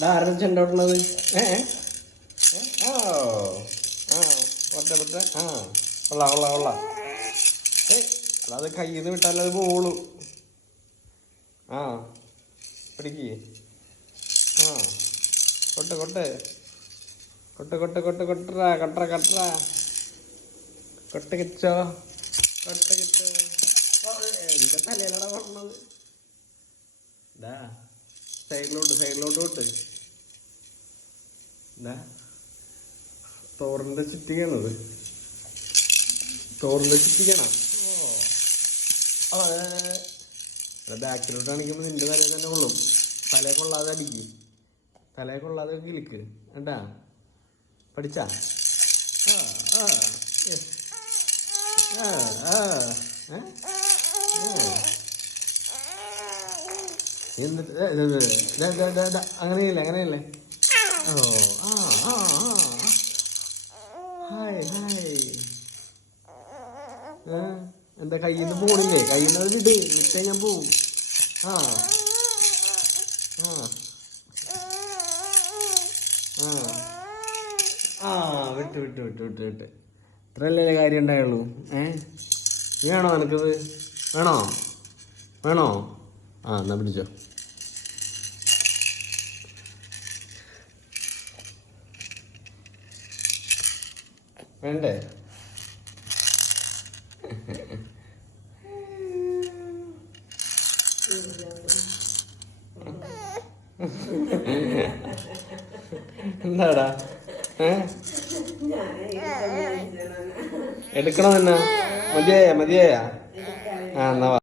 ധാരണ ചെണ്ടോട്ടണത് ഏ ഏ? ഏ? ഓ ആ പൊട്ട പൊട്ട ആ കൊള്ളാം കൊള്ളാം കൊള്ളാം. ഏയ് അല്ലാതെ കയ്യിൽ നിന്ന് വിട്ടാൽ അത് പോളൂ ആ പിടിക്ക്. ആ കൊട്ട് കൊട്ട്. കൊട്ട് കൊട്ട് കൊട്ട് കൊട്ടറ കൊട്ടറ കട്ടറ. കൊട്ട് കിച്ചോ കൊട്ട് കിച്ചോ. എന്റെ തലയിലടാ പറഞ്ഞത് ഇതാ. സൈഡിലോട്ട് സൈഡിലോട്ട് വിട്ട് ഇതാ തോറിന്റെ ചുറ്റിക്കണത് തോറിന്റെ ചുറ്റിക്കണം അതെ ബാക്കിലോട്ട് ആണെങ്കിൽ നിന്റെ തലയിൽ തന്നെ കൊള്ളും. തലയെ കൊള്ളാതെ അടിക്ക്. തലയെ കൊള്ളാതെ കിളിക്ക്. എന്താ പഠിച്ചാ? ആ ആ. ആ ആ. എന്നിട്ട് അങ്ങനെയല്ലേ അങ്ങനെയല്ലേ? ഓ ആ ആ ആ. Hi hi. എന്താ കയ്യിൽ നിന്ന് പോണില്ലേ? കയ്യിൽ നിന്ന് വിട് വിട്ടേ ഞാൻ പോവും. ആ. ആ. ആ. ആ വിട്ട് വിട്ട് വിട്ട് വിട്ട് വിട്ട്. ഇത്രയല്ലേ കാര്യം ഉണ്ടായുള്ളൂ? ഏ? വേണോ നിനക്കത്? വേണോ? വേണോ? ആ എന്നാ പിടിച്ചോ. വേണ്ടേ? എന്താടാ? എടുക്കണം എടുക്കണമെന്നാ മതിയായ മതിയായ. ആ എന്നാ.